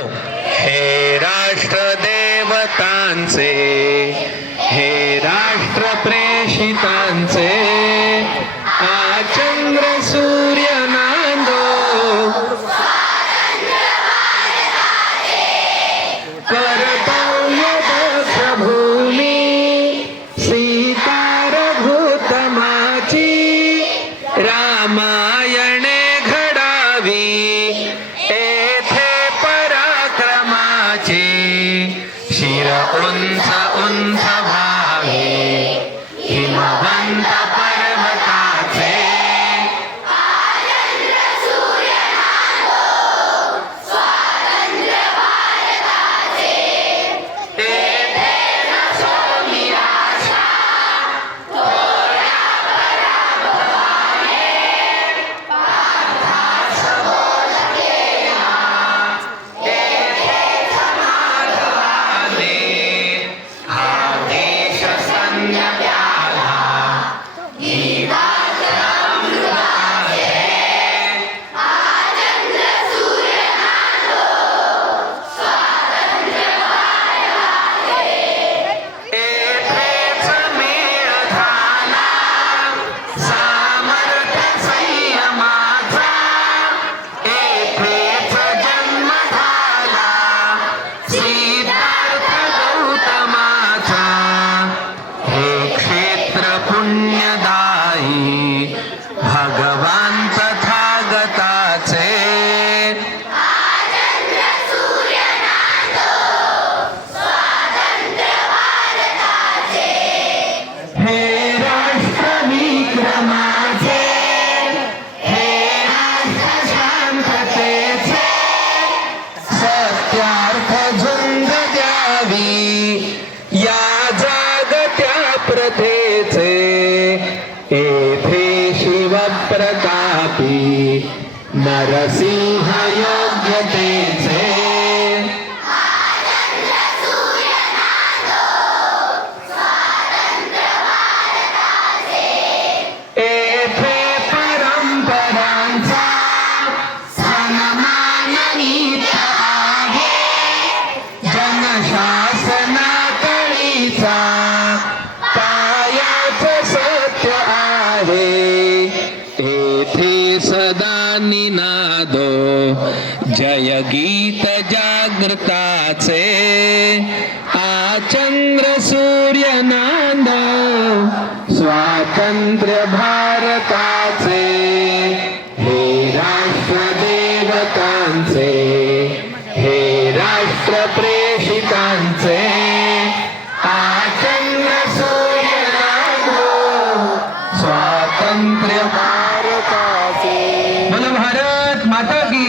हे राष्ट्र देवतांचे हे राष्ट्र प्रेषितांचे चंद्र सूर्य नांदो. कर्तव्य दक्षभूमी रामा शिर उंच उंच व्हावे हिमवंत शांततेचे सत्यार्थ झुंज द्यावी. या जागत्या प्रथेचे येथे शिवप्रतापी नरसिंह योग्यतेचे निनादो जय गीत जागृताचे. आचंद्र सूर्य नांद स्वातंत्र्य भारताचे. মাতা কি